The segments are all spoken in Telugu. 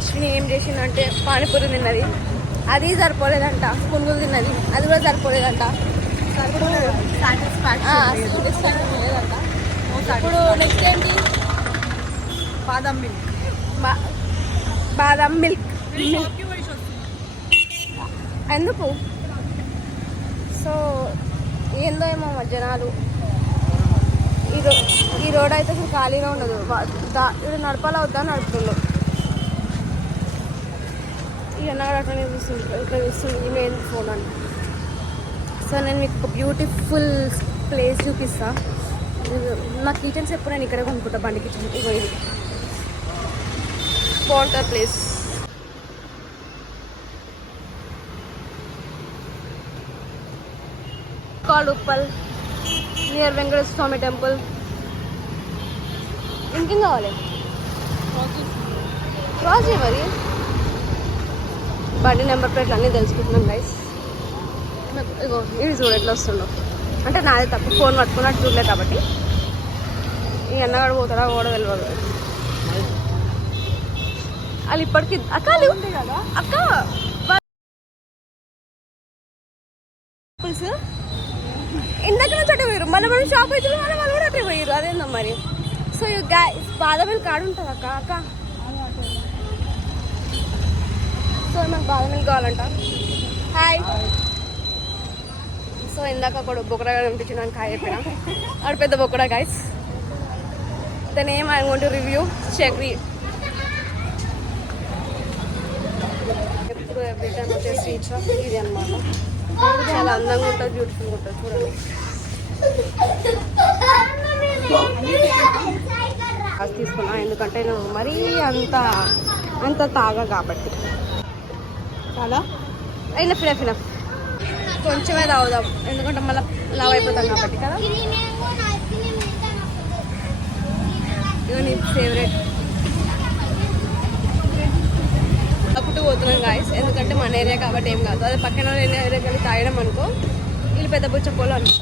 అశ్విని ఏం చేసిందంటే పానీపూరి తిన్నది, అది సరిపోలేదంట. పునుగులు తిన్నది, అది కూడా సరిపోలేదంట. లేదంట. ఇప్పుడు నెక్స్ట్ ఏంటి? బాదం మిల్క్. బాదం మిల్క్ ఎందుకు? సో ఏందో ఏమో జనాలు. ఈ రోడ్ అయితే అసలు ఖాళీగా ఉండదు. ఇది నడపాలా వద్దా నడుపుతుండ్రు. ఈ అన్నగారు అట్లనే చూస్తుంది నేను ఫోన్ అని. సో నేను మీకు ఒక బ్యూటిఫుల్ ప్లేస్ చూపిస్తా. నా కిచెన్స్ ఎప్పుడు నేను ఇక్కడే కొనుక్కుంటా, బండి కిచెన్. ఇగో ఇది బాగుంటుంది place. Called Uppal near Venkateswara Swamy temple. ఇంకేం కావాలి? క్రాస్ చేయ మరి. బండి నెంబర్ ప్లేట్లు అన్నీ తెలుసుకుంటున్నాం గైస్. ఇగో ఇది చూడు ఎట్లా వస్తుండో. అంటే నాది తప్పు, ఫోన్ పట్టుకున్నట్టు చూడలే కాబట్టి. ఈ అన్నగాడు పోతాడా కూడా తెలియదు. వాళ్ళు ఇప్పటికి అక్క కదా అక్క ఇందాక నుంచి అట్టే పోయారు. మళ్ళీ మనం షాప్ అయితే మళ్ళీ వాళ్ళు కూడా అట్టే పోయారు. అదేందా మరి. సో బాదం మిల్క్ కాడు ఉంటుంది అక్క. అక్క సో నాకు బాదం మిల్క్ కావాలంట. హాయ్. సో ఇందాక ఒకడు బొక్కడా కనిపించడానికి హాయ్ చెప్పిన. ఆడు పెద్ద బొక్కడా గైస్. దెన్ ఏం I want to review Chakri. ఎప్పుడు ఎవ్రీ టైం వచ్చే స్వీట్ షాప్ ఇది అనమాట. చాలా అందంగా ఉంటుంది, బ్యూటిఫుల్గా ఉంటుంది. చూడండి అది తీసుకున్నా ఎందుకంటే నేను మరీ అంత తాగా కాబట్టి. చాలా ఇనఫ్ ఇనఫ్ ఇనఫ్ కొంచెమే తాగుదాం ఎందుకంటే మళ్ళీ లావ్ అయిపోతాం కాబట్టి కదా. ఇవన్నీ నీ ఫేవరెట్. అప్పుడు పోతున్నాం గాయస్ ఎందుకంటే మన ఏరియా కాబట్టి ఏం కాదు. అదే పక్కన ఏరియా కలిసి తాగడం అనుకో వీళ్ళు పెద్ద బుచ్చపోలు అనుకో.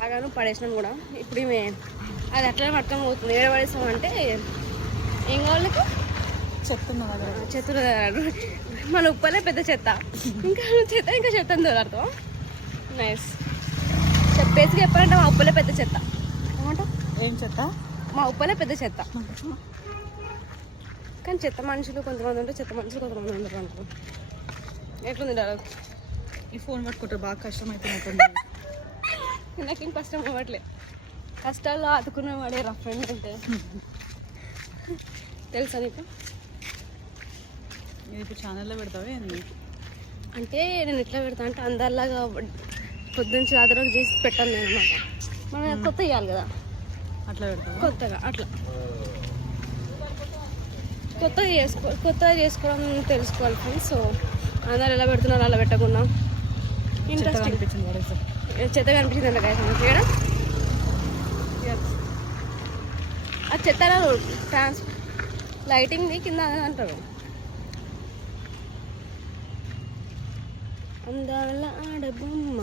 తాగాను పడేసినాం కూడా. ఇప్పుడు ఈమె అది అట్లనే పట్టుకొని పోతుంది. ఏడ పడేస్తాం అంటే ఏం కావాలి నీకు? చెత్త మన ఉప్పలే పెద్ద చెత్త, ఇంకా చెత్త దొరకదు. నైస్. చెప్పేసి చెప్పాలంటే మా ఉప్పలే పెద్ద చెత్త. ఏమంటావు? ఏం చెత్త? మా ఉప్పలే పెద్ద చెత్త. కానీ చెత్త మనుషులు కొంతమంది ఉంటారు, చెత్త మనుషులు కొంతమంది ఉంటారు అనుకో. ఎట్లుంది డైలాగ్? ఈ ఫోన్ పట్టుకుంటారు బాగా కష్టం అవుతుంది. నాకేం కష్టం అవ్వట్లే. కష్టాల్లో ఆదుకునే వాడే రఫ్ ఫ్రెండ్ అంటే తెలుసా నీకు? ఇప్పుడు ఛానల్లో పెడతావే ఏంది? అంటే నేను ఎట్లా పెడతా అంటే అందరిలాగా పొద్దున్న రాత్రి చేసి పెట్టాను నేను అనమాట. మనం కొత్త ఇవ్వాలి కదా, అట్లా పెడతావు. కొత్తగా అట్లా కొత్తగా చేసుకోవడం తెలుసుకోవాలి ఫ్రెండ్స్. సో అందరు ఎలా పెడుతున్నారు అలా పెట్టకుండా ఇంట్రెస్ట్ అనిపించింది. చెత్తగా అనిపించింది అంట కదా చేయడం. ఆ చెత్త లైటింగ్ని కింద అంటారు. అందాల ఆడబొమ్మ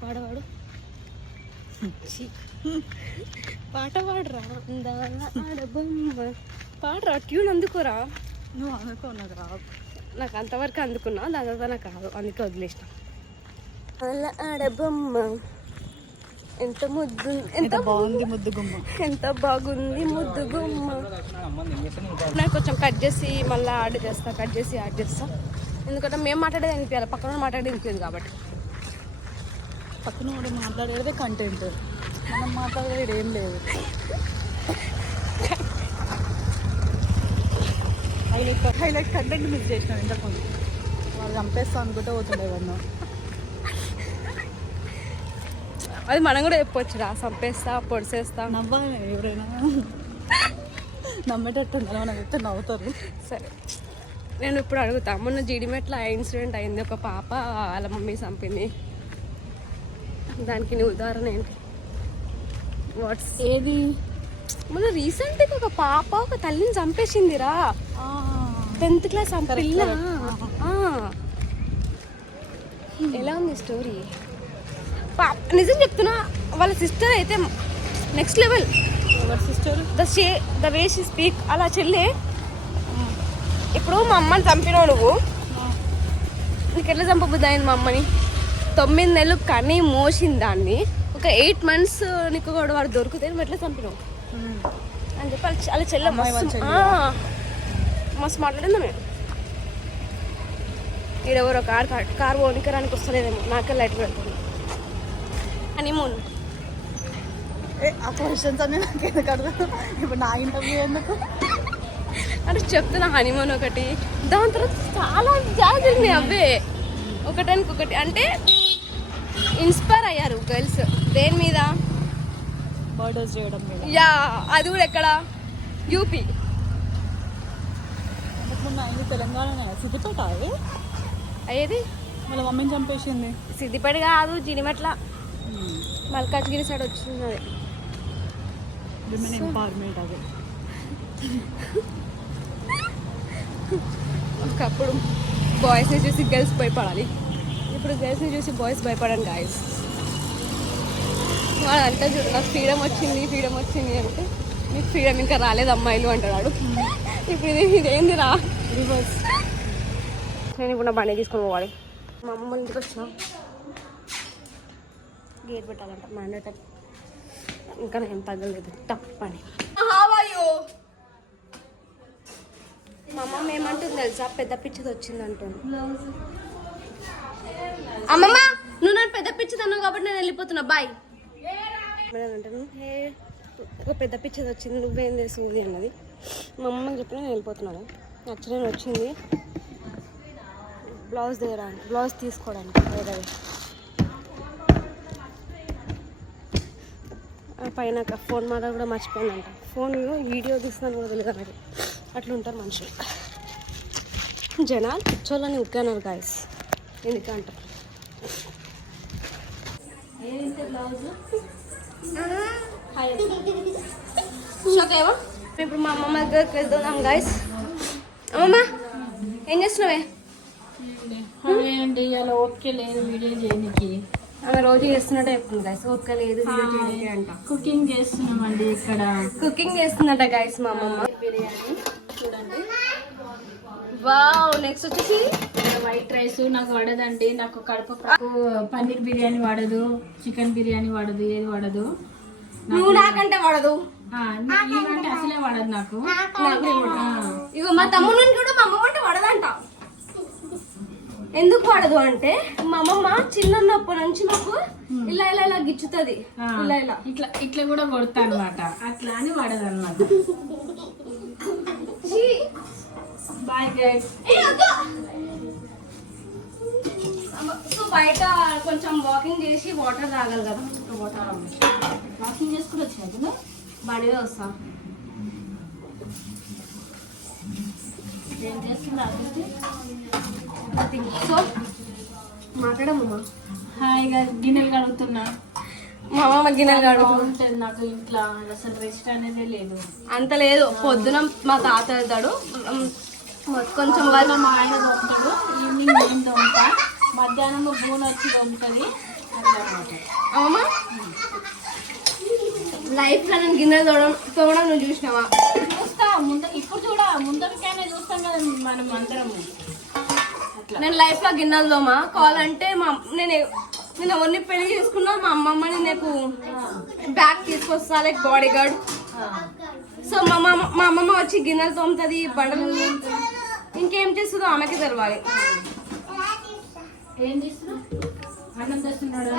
పాడవాడు పాట పాడరా. అందాల ఆడబొమ్మ పాడరా, ట్యూన్ అందుకోరా. నువ్వు అందుకో, నాకు రాదు. నాకు అంతవరకు అందుకున్నా, దాని తర్వాత నాకు రాదు, అందుకే వదిలేసిన. అలా ఆడబొమ్మ ఎంత ముద్దు, ఎంత బాగుంది ముద్దు గుమ్మ, ఎంత బాగుంది ముద్దు గుమ్మ. నాకు కొంచెం కట్ చేసి మళ్ళీ యాడ్ చేస్తా, కట్ చేసి యాడ్ చేస్తా. ఎందుకంటే మేము మాట్లాడేది అనిపించాలి, పక్కన మాట్లాడేది అనిపించదు కాబట్టి. పక్కన కూడా మాట్లాడేదే కంటెంట్, మనం మాట్లాడేది ఏం లేదు. హైలైట్ కంటెంట్ మిస్ చేసినాం ఇంతకుముందు. వాళ్ళు చంపేస్తా అనుకుంటే పోతుండేవన్నా. అది మనం కూడా చెప్పొచ్చురా, చంపేస్తా పొడిసేస్తా. నవ్వాలి ఎవరైనా, నమ్మేటట్టు మనం చెప్తే నవ్వుతారు. సరే నేను ఇప్పుడు అడుగుతా, మొన్న జీడిమెట్ల ఇన్సిడెంట్ అయింది, ఒక పాప వాళ్ళ మమ్మీ చంపింది, దానికి నీ ఉదాహరణ ఏంటి? వాట్స్ ఏది? మొన్న రీసెంట్గా ఒక పాప ఒక తల్లిని చంపేసిందిరా, 10th క్లాస్ పిల్ల. ఎలా ఉంది స్టోరీ? నిజం చెప్తున్నా, వాళ్ళ సిస్టర్ అయితే next level. Sister the the way she speak అలా చెల్లి. ఇప్పుడు మా అమ్మని చంపినావు నువ్వు, నీకు ఎట్లా చంపబుద్ది అయింది మా అమ్మని? 9 నెలలు కని మోసిన దాన్ని ఒక 8 months నీకు కూడా వాడు దొరికితే నువ్వు ఎట్లా చంపినావు అని చెప్పి అలా చెల్లె మస్తు మాట్లాడిందా మేము. ఈడెవరో కార్ ఓనికరానికి వస్తలేదేమో, నాకే లైట్ పెడుతుంది. హనీమూన్ ఆ క్వశ్చన్స్ అన్నీ నాకు ఎందుకు అడుగుతాను ఇప్పుడు నా ఇంటర్వ్యూ ఎందుకు అంటే చెప్తున్నా. హనీమూన్ ఒకటి, దాని తర్వాత చాలా జాగ్రత్త అవే ఒకటానికి ఒకటి. అంటే ఇన్స్పైర్ అయ్యారు గర్ల్స్ దేని మీద? మర్డర్స్ చేయడం మీద. యా, అది కూడా ఎక్కడ? యూపీ. మొన్న అయింది తెలంగాణ సిద్దిపేట. అది అయ్యేది వాళ్ళ మమ్మీని చంపేసింది. సిద్దిపేట కాదు, జినిమెట్ల మల్కాజ్గిరి సైడ్ వచ్చింది. అది విమెన్ ఎంపవర్మెంట్. అది ఒకప్పుడు బాయ్స్ని చూసి గర్ల్స్ భయపడాలి, ఇప్పుడు గర్ల్స్ని చూసి బాయ్స్ భయపడండి గాయస్. వాడు అంటే చూడు, నాకు ఫ్రీడమ్ వచ్చింది అంటే, మీకు ఫ్రీడమ్ ఇంకా రాలేదు అమ్మాయిలు అంటాడు. ఇప్పుడు ఇదేందిరా రివర్స్. నేను ఇప్పుడు నా బండి తీసుకొని పోవాలి. మా అమ్మ వాళ్ళ ఇంటికి వచ్చిన గేట్ పెట్టాలంట మ్యాండేటరీ. ఇంకా నేను తగ్గలేదు తప్పని. మా అమ్మమ్మ ఏమంటుంది తెలుసా? పెద్ద పిచ్చిది వచ్చింది అంటుంది. అమ్మమ్మ నువ్వు నన్ను పెద్ద పిచ్చిది అన్నావు కాబట్టి నేను వెళ్ళిపోతున్నా, బాయ్ అంటాను. ఒక పెద్ద పిచ్చిది వచ్చింది, నువ్వేం చేసింది అన్నది. మా అమ్మని చెప్పి నేను వెళ్ళిపోతున్నాను. యాక్చువల్లీ నేను వచ్చింది బ్లౌజ్ దగ్గర, బ్లౌజ్ తీసుకోవడానికి. వేరే పైన ఫోన్ మాత్రం కూడా మర్చిపోయిందంట. ఫోన్ వీడియో తీస్తున్నాను కూడా తెలియదు నాకు. అట్లా ఉంటారు మనుషులు. జనాలు పిచ్చోళ్ళని ఉక్కన్నారు గాయస్. ఎందుకంటారు షోకేవా? ఇప్పుడు మా అమ్మమ్మ దగ్గరికి వెళ్తున్నాం గాయస్. అమ్మమ్మ ఏం చేస్తున్నావే? అండి అలా ఓకే లేదు వీడియో చేయడానికి. ఆమె రోజు చేస్తున్నట్టే చెప్తుంది గాయస్. ఓకే లేదు వీడియో చేయడానికి అంట. కుకింగ్ చేస్తున్నామండి ఇక్కడ. కుకింగ్ చేస్తుందట గాయస్ మా అమ్మమ్మ. బిర్యానీ చూడండి. వావ్. నెక్స్ట్ వచ్చేసి వైట్ రైస్ నాకు పడదండి. నాకు కడుపు పన్నీర్ బిర్యానీ పడదు, చికెన్ బిర్యానీ పడదు, ఏది పడదు. నువ్వు నాకంటే పడదు. అంటే అసలే పడదు నాకు. ఇగో మా తమ్ముడిని కూడా మా అమ్మమ్మ అంటే పడదంట. ఎందుకు పడదు అంటే మా అమ్మమ్మ చిన్నప్పటి నుంచి మాకు ఇలా ఇలా ఇలా గిచ్చుతుంది. ఇలా ఇలా ఇట్లా ఇట్లా కూడా కొడతా అనమాట. అట్లా అని పడదు అనమాట. Bye guys. సో బయట కొంచెం వాకింగ్ చేసి వాటర్ తాగాలి కదా. వాకింగ్ చేసుకుని వచ్చిన బండిలో వస్తా. ఏం చేస్తున్నారు? సో మాట్లాడమ్మా. హాయిగా గిన్నెలు కడుగుతున్నా. మా అమ్మ గిన్నెలు కడుగుతుంది. నాకు ఇంట్లో అసలు రెస్ట్ అనేది లేదు. అంత లేదు. పొద్దున మా తాత వెళ్తాడు, కొంచెం వల్ల మా ఆయన తోముతాడు, ఈవినింగ్ నేను తోముతా, మధ్యాహ్నం బూన్ వచ్చి తోముతుంది. అమ్మ లైఫ్ లో నేను గిన్నెలు తోమడం నువ్వు చూసినావా? చూస్తా ఇప్పుడు ముందరికైనా చూస్తాం కదా మనం అందరం. నేను లైఫ్ లో గిన్నెలు తోమా. కావాలంటే నేను ఎవరిని పెళ్లి చేసుకున్నా మా అమ్మమ్మని నాకు బ్యాగ్ తీసుకొస్తా, లైక్ బాడీ గార్డ్. సో మా అమ్మమ్మ వచ్చి గిన్నెలు తోముతుంది, బట్టలు, ఇంకేం చేస్తుందో ఆమెకి తెలవాలి. ఏం చేస్తున్నావు? అన్నం చేస్తున్నాడు.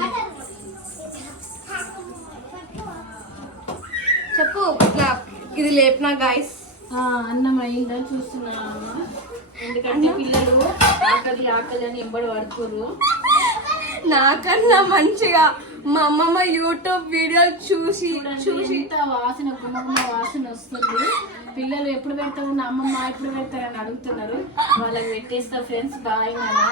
చెప్పు. ఇది లేపినా గాయస్. అన్నం అయిందా చూస్తున్నా. ఎందుకంటే పిల్లలు ఆకలి అని ఎంబడి పడుకోరు. నాకన్నా మంచిగా మా అమ్మమ్మ యూట్యూబ్ వీడియోలు చూసి వాసన గుమ్మ వాసన వస్తుంది. పిల్లలు ఎప్పుడు పెడతారు అమ్మమ్మ ఎప్పుడు పెడతారని అడుగుతున్నారు. వాళ్ళకి పెట్టేస్తా ఫ్రెండ్స్. బాయ్ నాన్న.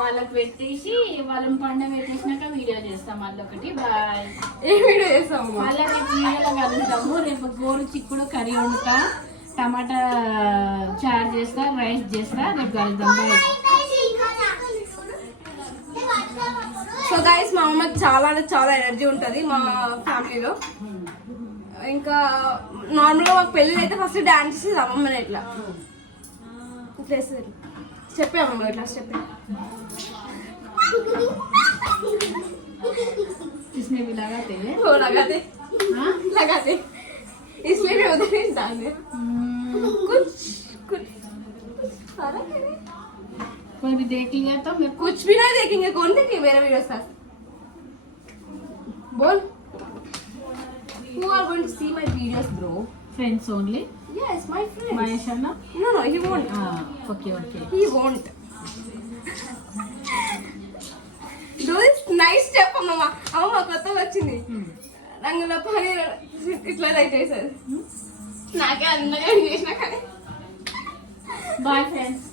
వాళ్ళకి పెట్టేసి వాళ్ళని పండుగ పెట్టేసినాక వీడియో చేస్తాం. మళ్ళీ ఒకటి బాయ్. ఏ వీడియో చేస్తాము? వాళ్ళకి వీడియోలో కలుగుతాము. రేపు గోరు చిక్కుడు కర్రీ వండుతా, టమాటా చారు చేస్తా, రైస్ చేస్తా. రేపు కలుద్దాం. బాయ్. సో గైస్ మా అమ్మకి చాలా అంటే చాలా ఎనర్జీ ఉంటుంది మా ఫ్యామిలీలో. ఇంకా నార్మల్గా మాకు పెళ్ళి అయితే ఫస్ట్ డాన్స్ చేసేది అమ్మమ్మని ఇట్లా ఇట్లా వేసేది. చెప్పే అమ్మమ్మ ఇట్లా చెప్పే. इसमें भी लगाते हैं वो लगाते हाँ? लगाते इसलिए मैं उधर ही डाल दे कुछ कुछ सारा करे कोई भी देख लिया तो मेरे को कुछ भी नहीं देखेंगे. कौन देखेंगे मेरा वीडियो साथ बोल. Who are going to see my videos, bro? Friends only Yes, my friends. Mahesh Anna No, no, he won't. Okay okay He won't. Do this nice step, అమ్మమ్మ. అమ్మమ్మ కొత్తగా వచ్చింది రంగుల పని ఇట్లా లైట్ వేసేది. నాకే అందంగా చేసినా కానీ बाय फ्रेंड्स